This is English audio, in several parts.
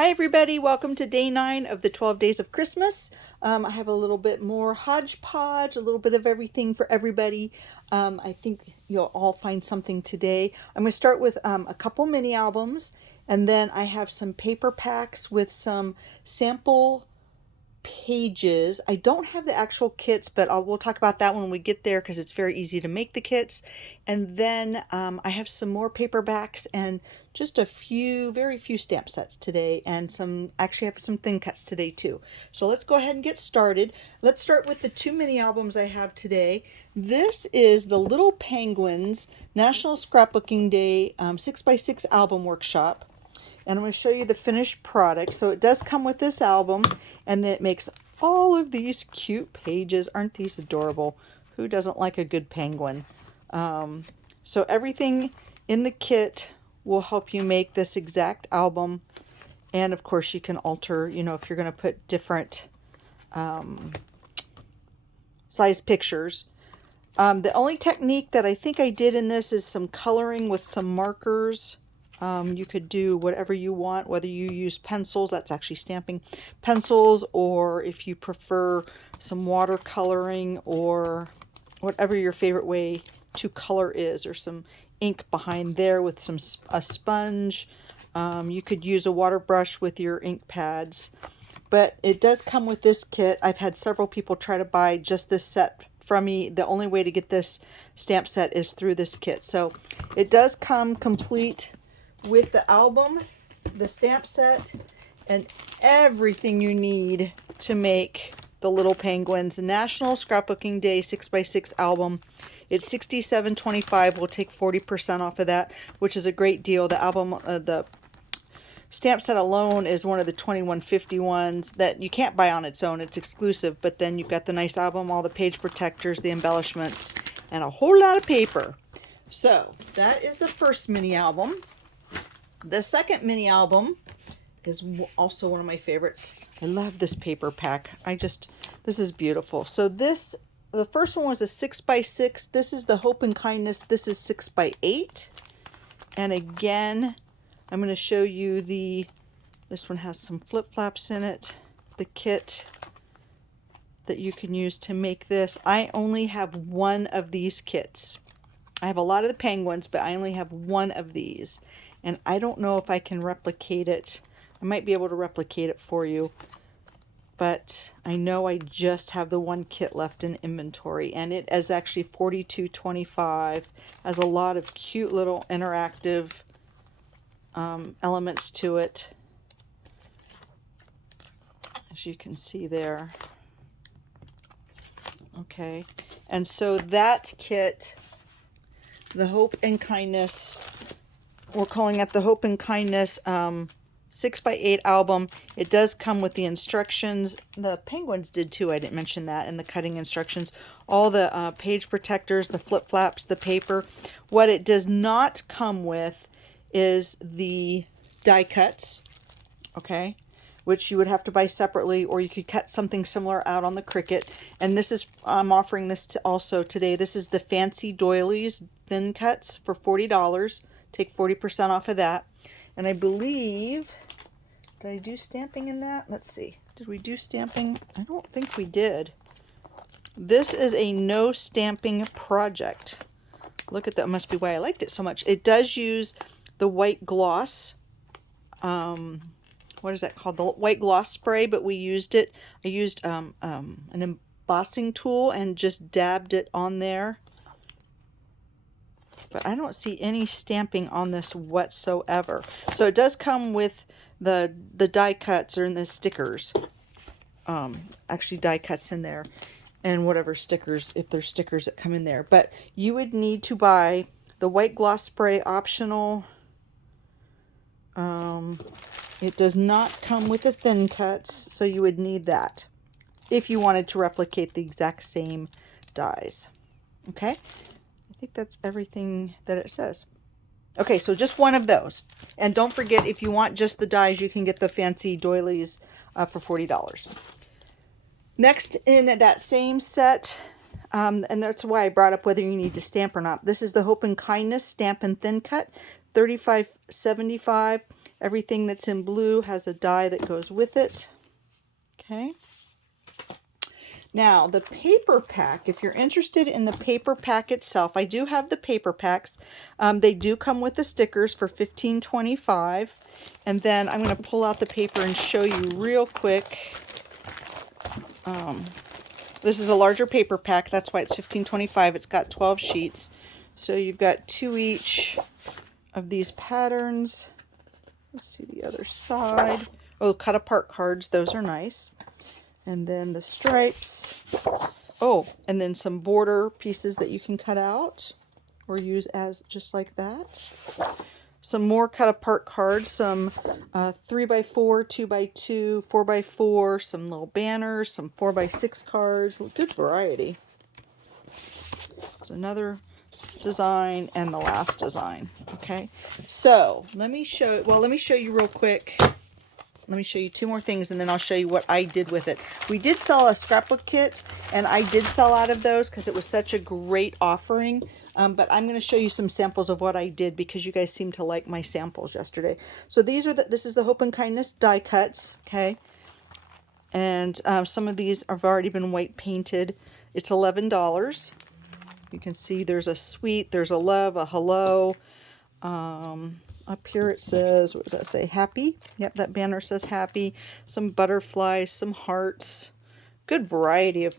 Hi everybody, welcome to day 9 of the 12 days of Christmas. I have a little bit more hodgepodge, a little bit of everything for everybody. I think you'll all find something today. I'm going to start with a couple mini albums, and then I have some paper packs with some sample pages. I don't have the actual kits, but we'll talk about that when we get there because it's very easy to make the kits. And then I have some more paperbacks and just very few stamp sets today, and actually have some thin cuts today too. So let's go ahead and get started. Let's start with the 2 mini albums I have today. This is the Little Penguins National Scrapbooking Day 6x6 album workshop. And I'm going to show you the finished product. So it does come with this album, and then it makes all of these cute pages. Aren't these adorable? Who doesn't like a good penguin? So everything in the kit will help you make this exact album. And of course you can alter, if you're going to put different size pictures. The only technique that I think I did in this is some coloring with some markers. You could do whatever you want, whether you use pencils, that's actually stamping pencils, or if you prefer some watercoloring or whatever your favorite way to color is, or some ink behind there with a sponge. You could use a water brush with your ink pads, but it does come with this kit. I've had several people try to buy just this set from me. The only way to get this stamp set is through this kit. So it does come complete with the album, the stamp set, and everything you need to make the Little Penguins National Scrapbooking Day 6x6 album. It's $67.25. We'll take 40% off of that, which is a great deal. The album, the stamp set alone is one of the 2150 ones that you can't buy on its own. It's exclusive, but then you've got the nice album, all the page protectors, the embellishments, and a whole lot of paper. So that is the first mini album. The second mini album is also one of my favorites. I love this paper pack. This is beautiful. So the first one was a 6x6. This is the Hope and Kindness. This is 6x8. And again, I'm going to show you this one has some flip-flaps in it. The kit that you can use to make this. I only have one of these kits. I have a lot of the penguins, but I only have one of these. And I don't know if I can replicate it. I might be able to replicate it for you. But I know I just have the one kit left in inventory. And it is actually $42.25. Has a lot of cute little interactive elements to it. As you can see there. Okay. And so that kit, the Hope and Kindness, we're calling it the Hope and Kindness 6x8 album. It does come with the instructions. The penguins did too. I didn't mention that in the cutting instructions. All the page protectors, the flip-flaps, the paper. What it does not come with is the die cuts, okay, which you would have to buy separately, or you could cut something similar out on the Cricut. And this is, I'm offering this also today. This is the Fancy Doilies thin cuts for $40. Take 40% off of that. And I believe, did I do stamping in that? Let's see. Did we do stamping? I don't think we did. This is a no stamping project. Look at that. Must be why I liked it so much. It does use the white gloss. What is that called? The white gloss spray, but we used it. I used an embossing tool and just dabbed it on there. But I don't see any stamping on this whatsoever. So it does come with the die cuts or in the stickers. Actually die cuts in there. And whatever stickers, if there's stickers that come in there. But you would need to buy the white gloss spray optional. It does not come with the thin cuts, so you would need that if you wanted to replicate the exact same dies. Okay? I think that's everything that it says. Okay, so just one of those. And don't forget, if you want just the dies, you can get the Fancy Doilies for $40. Next in that same set, and that's why I brought up whether you need to stamp or not. This is the Hope and Kindness Stamp and Thin Cut, $35.75. Everything that's in blue has a die that goes with it. Okay. Now, the paper pack, if you're interested in the paper pack itself, I do have the paper packs. They do come with the stickers for $15.25. And then I'm going to pull out the paper and show you real quick. This is a larger paper pack. That's why it's $15.25. It's got 12 sheets. So you've got 2 each of these patterns. Let's see the other side. Oh, cut apart cards. Those are nice. And then the stripes. Oh, and then some border pieces that you can cut out or use as just like that. Some more cut apart cards, some 3x4, 2x2, 4x4, some little banners, some 4x6 cards. Good variety. There's another design and the last design. Okay, so let me show you real quick. Let me show you 2 more things, and then I'll show you what I did with it. We did sell a scrapbook kit, and I did sell out of those because it was such a great offering. But I'm going to show you some samples of what I did because you guys seemed to like my samples yesterday. So this is the Hope and Kindness die cuts, okay? And some of these have already been white painted. It's $11. You can see there's a sweet, there's a love, a hello. Up here it says, what does that say? Happy. Yep, that banner says happy. Some butterflies, some hearts. Good variety of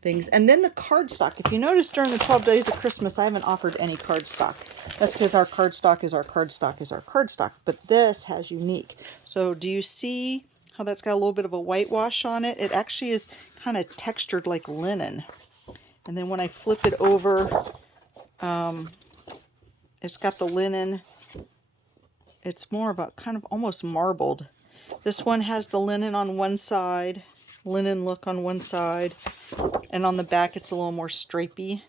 things. And then the cardstock. If you notice during the 12 days of Christmas, I haven't offered any cardstock. That's because our cardstock is our cardstock is our cardstock. But this has unique. So do you see how that's got a little bit of a whitewash on it? It actually is kind of textured like linen. And then when I flip it over, it's got the linen. It's more about kind of almost marbled. This one has the linen on one side, linen look on one side, and on the back it's a little more stripy.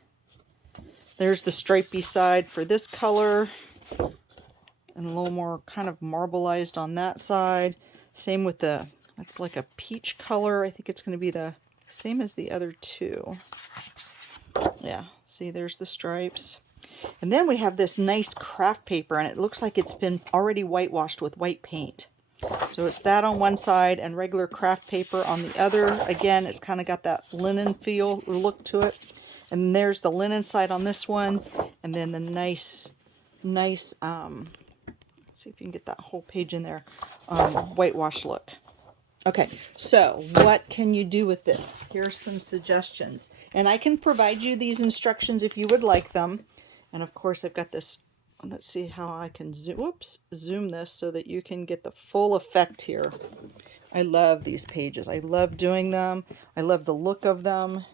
There's the stripy side for this color, and a little more kind of marbleized on that side. Same with it's like a peach color. I think it's going to be the same as the other 2. Yeah, see, there's the stripes. And then we have this nice craft paper, and it looks like it's been already whitewashed with white paint. So it's that on one side and regular craft paper on the other. Again, it's kind of got that linen feel or look to it. And there's the linen side on this one, and then the nice, let's see if you can get that whole page in there, whitewash look. Okay, so what can you do with this? Here's some suggestions. And I can provide you these instructions if you would like them. And of course, I've got this, let's see how I can zoom this so that you can get the full effect here. I love these pages. I love doing them. I love the look of them.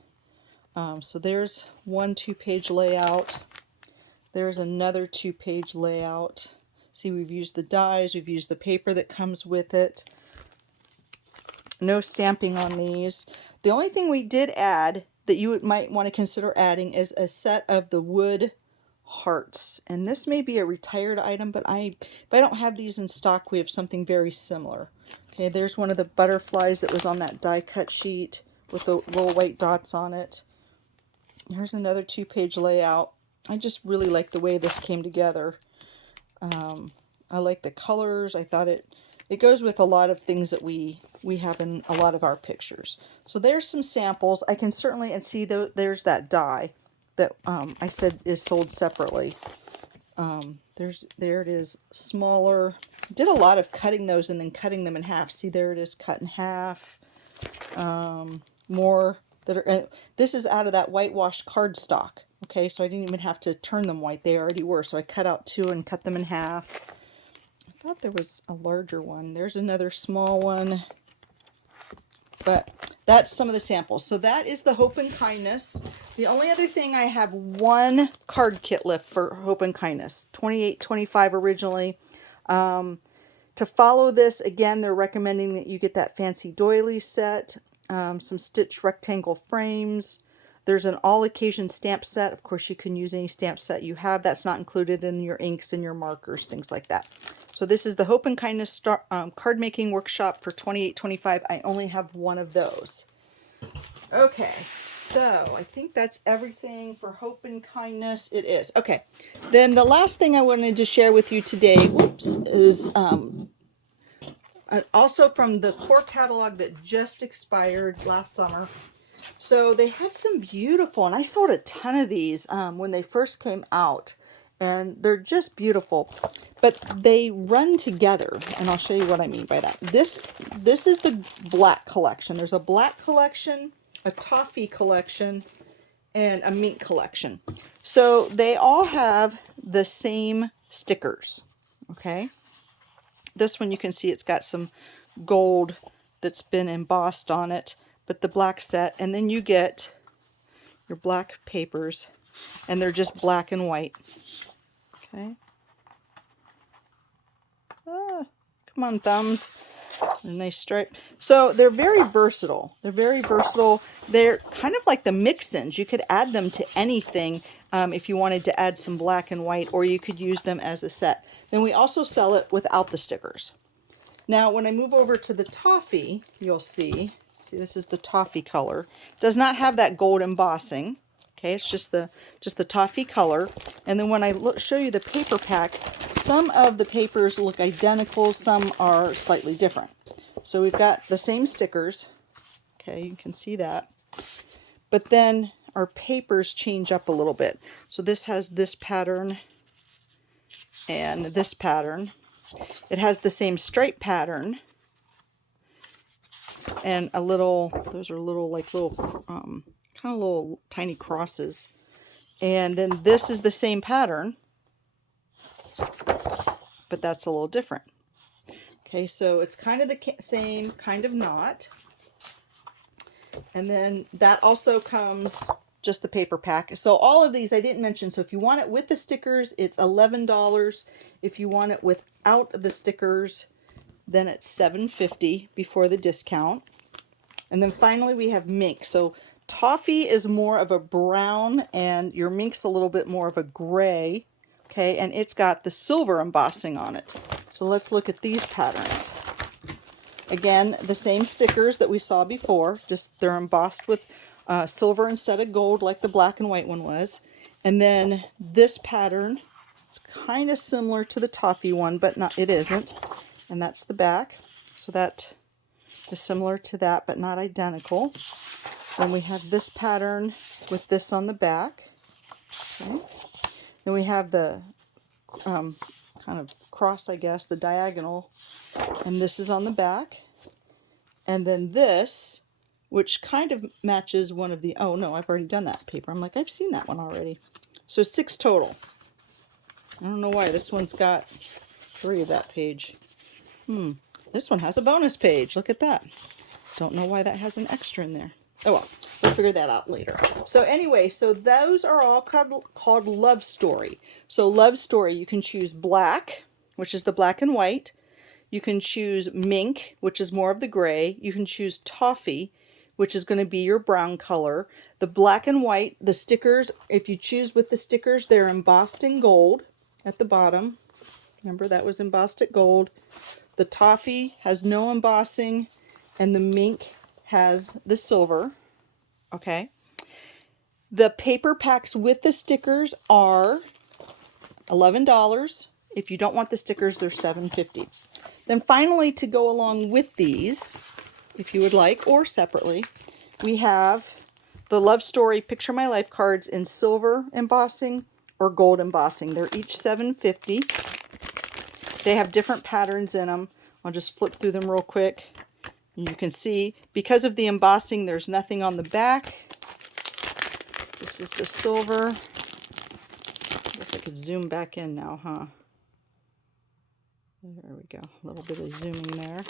So there's one 2-page layout. There's another 2-page layout. See, we've used the dies. We've used the paper that comes with it. No stamping on these. The only thing we did add that you might want to consider adding is a set of the wood hearts. And this may be a retired item, but if I don't have these in stock, we have something very similar. Okay, there's one of the butterflies that was on that die cut sheet with the little white dots on it. Here's another 2-page layout. I just really like the way this came together. I like the colors. I thought it goes with a lot of things that we have in a lot of our pictures. So there's some samples. I can certainly, and see there's that die that I said is sold separately. There it is, smaller. Did a lot of cutting those and then cutting them in half. See, there it is, cut in half. More that are. This is out of that whitewashed cardstock. Okay, so I didn't even have to turn them white; they already were. So I cut out 2 and cut them in half. I thought there was a larger one. There's another small one. But that's some of the samples. So that is the Hope and Kindness. The only other thing, I have one card kit left for Hope and Kindness. $28.25 originally. To follow this, again, they're recommending that you get that fancy doily set. Some stitched rectangle frames. There's an all-occasion stamp set. Of course, you can use any stamp set you have. That's not included in your inks and your markers, things like that. So this is the Hope and Kindness card making workshop for $28.25. I only have one of those. Okay, So I think that's everything for Hope and Kindness. It is. Okay. Then the last thing I wanted to share with you today, whoops, is also from the core catalog that just expired last summer. So they had some beautiful, and I sold a ton of these when they first came out, and they're just beautiful, but they run together, and I'll show you what I mean by that. This is the black collection. There's a black collection, a toffee collection, and a mink collection. So they all have the same stickers, okay? This one you can see it's got some gold that's been embossed on it, but the black set, and then you get your black papers, and they're just black and white. Okay. Come on, thumbs. A nice stripe. So they're very versatile. They're very versatile. They're kind of like the mix-ins. You could add them to anything if you wanted to add some black and white, or you could use them as a set. Then we also sell it without the stickers. Now, when I move over to the toffee, you'll see this is the toffee color. It does not have that gold embossing. Okay, it's just the toffee color. And then when I show you the paper pack, some of the papers look identical, some are slightly different. So we've got the same stickers. Okay, you can see that. But then our papers change up a little bit. So this has this pattern and this pattern. It has the same stripe pattern and a little, those are little, like little, kind of little tiny crosses. And then this is the same pattern, but that's a little different. Okay, so it's kind of the same, kind of not. And then that also comes just the paper pack. So all of these I didn't mention. So if you want it with the stickers, it's $11. If you want it without the stickers, then it's $7.50 before the discount. And then finally we have mink. So toffee is more of a brown and your mink's a little bit more of a gray. Okay, and it's got the silver embossing on it. So let's look at these patterns. Again, the same stickers that we saw before, just they're embossed with silver instead of gold like the black and white one was. And then this pattern, it's kind of similar to the toffee one, but not, it isn't. And that's the back. So that is similar to that, but not identical. Then we have this pattern with this on the back. Okay. Then we have the kind of cross, I guess, the diagonal. And this is on the back. And then this, which kind of matches one of the, oh no, I've already done that paper. I'm like, I've seen that one already. So 6 total. I don't know why this one's got 3 of that page. This one has a bonus page. Look at that. Don't know why that has an extra in there. Oh well, we'll figure that out later. So anyway, so those are all called Love Story. So Love Story, you can choose black, which is the black and white. You can choose mink, which is more of the gray. You can choose toffee, which is going to be your brown color. The black and white, the stickers, if you choose with the stickers, they're embossed in gold at the bottom. Remember, that was embossed at gold. The toffee has no embossing, and the mink has the silver. Okay. The paper packs with the stickers are $11. If you don't want the stickers, they're $7.50. Then finally, to go along with these, if you would like, or separately, we have the Love Story Picture My Life cards in silver embossing or gold embossing. They're each $7.50. They have different patterns in them. I'll just flip through them real quick. And you can see, because of the embossing, there's nothing on the back. This is the silver. I guess I could zoom back in now, huh? There we go. A little bit of zooming there.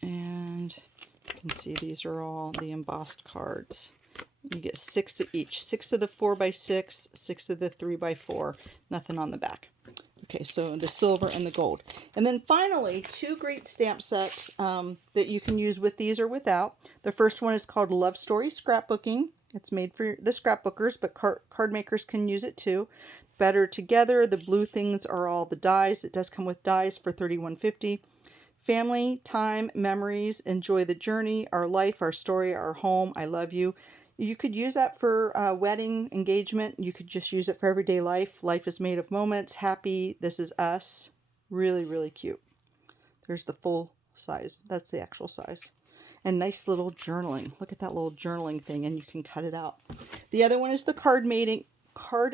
And you can see these are all the embossed cards. You get 6 of each. 6 of the 4x6, 6 of the 3x4. Nothing on the back. Okay, so the silver and the gold. And then finally, 2 great stamp sets that you can use with these or without. The first one is called Love Story Scrapbooking. It's made for the scrapbookers, but card makers can use it too. Better Together. The blue things are all the dies. It does come with dies for $31.50. Family, time, memories, enjoy the journey, our life, our story, our home, I love you. You could use that for wedding, engagement. You could just use it for everyday life. Life is made of moments. Happy, this is us. Really, really cute. There's the full size. That's the actual size. And nice little journaling. Look at that little journaling thing, and you can cut it out. The other one is the card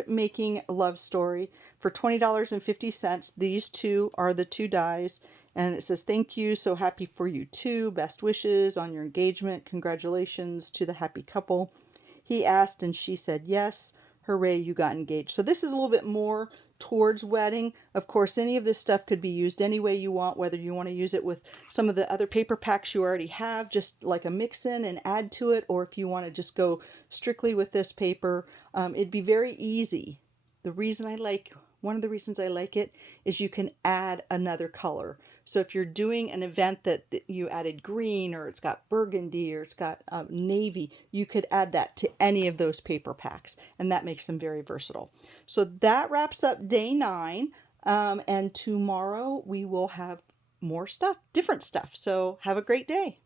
making love story for $20.50. These two are the two dies, and it says, thank you, so happy for you too. Best wishes on your engagement. Congratulations to the happy couple. He asked and she said yes. Hooray, you got engaged. So this is a little bit more towards wedding. Of course, any of this stuff could be used any way you want, whether you want to use it with some of the other paper packs you already have, just like a mix in and add to it, or if you want to just go strictly with this paper. It'd be very easy. One of the reasons I like it is you can add another color. So if you're doing an event that you added green, or it's got burgundy, or it's got navy, you could add that to any of those paper packs, and that makes them very versatile. So that wraps up day 9, and tomorrow we will have more stuff, different stuff. So have a great day.